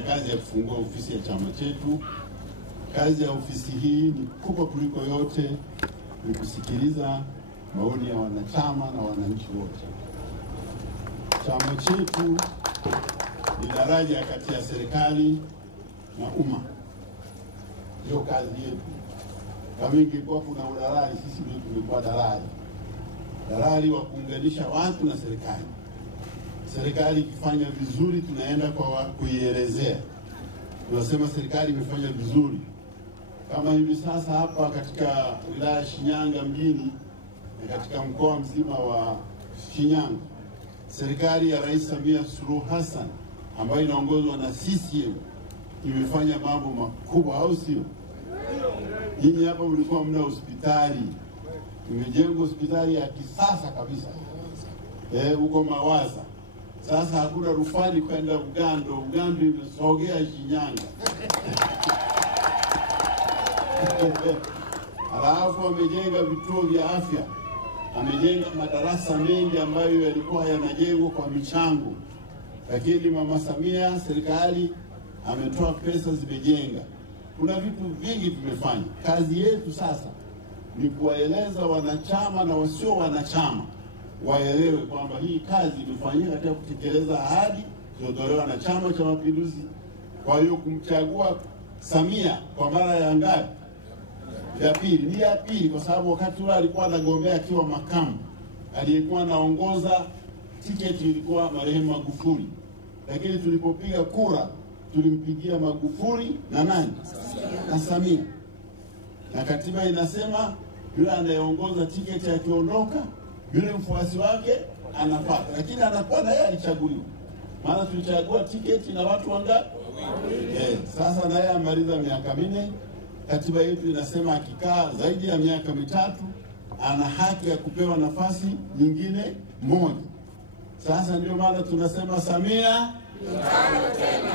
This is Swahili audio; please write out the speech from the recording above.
kufanya kazi ya kufungua ofisi ya chama chetu. Kazi ya ofisi hii ni kubwa kuliko yote, ni kusikiliza maoni ya wanachama na wananchi wote. Chama chetu ni daraja kati ya serikali na umma. Hiyo kazi yetu. Kama ingekuwa kuna udalali, sisi ndio tungekuwa dalali. Dalali wa kuunganisha watu na serikali. Serikali ikifanya vizuri tunaenda kwa kuielezea. Tunasema serikali imefanya vizuri. Kama hivi sasa hapa katika wilaya Shinyanga mjini na katika mkoa mzima wa Shinyanga, serikali ya Rais Samia Suluhu Hassan ambayo inaongozwa na CCM imefanya mambo makubwa, au sio? Nyinyi hapa mlikuwa mna hospitali. Imejengwa hospitali ya kisasa kabisa. Huko Mawaza. Sasa hakuna rufani kwenda Ugando. Ugando imesogea Shinyanga. Alafu amejenga vituo vya afya. Amejenga madarasa mengi ambayo yalikuwa yanajengwa kwa michango. Lakini Mama Samia, serikali ametoa pesa, zimejenga. Kuna vitu vingi tumefanya. Kazi yetu sasa ni kuwaeleza wanachama na wasio wanachama waelewe kwamba hii kazi imefanyika katika kutekeleza ahadi zilizotolewa na Chama cha Mapinduzi. Kwa hiyo kumchagua Samia kwa mara ya ngapi? Ya pili. Ni ya pili kwa sababu wakati ule alikuwa anagombea akiwa makamu. Aliyekuwa anaongoza tiketi ilikuwa marehemu Magufuli. Lakini tulipopiga kura tulimpigia Magufuli na nani? Na Samia. Na katiba inasema yule anayeongoza tiketi akiondoka, yule mfuasi wake anapata. Lakini anakuwa na yeye alichaguliwa. Maana tulichagua tiketi na watu wangapi? Sasa na yeye amaliza miaka 4. Katiba yetu inasema akikaa zaidi ya miaka 3 ana haki ya kupewa nafasi nyingine moja. Sasa ndio maana tunasema Samia mitano tena.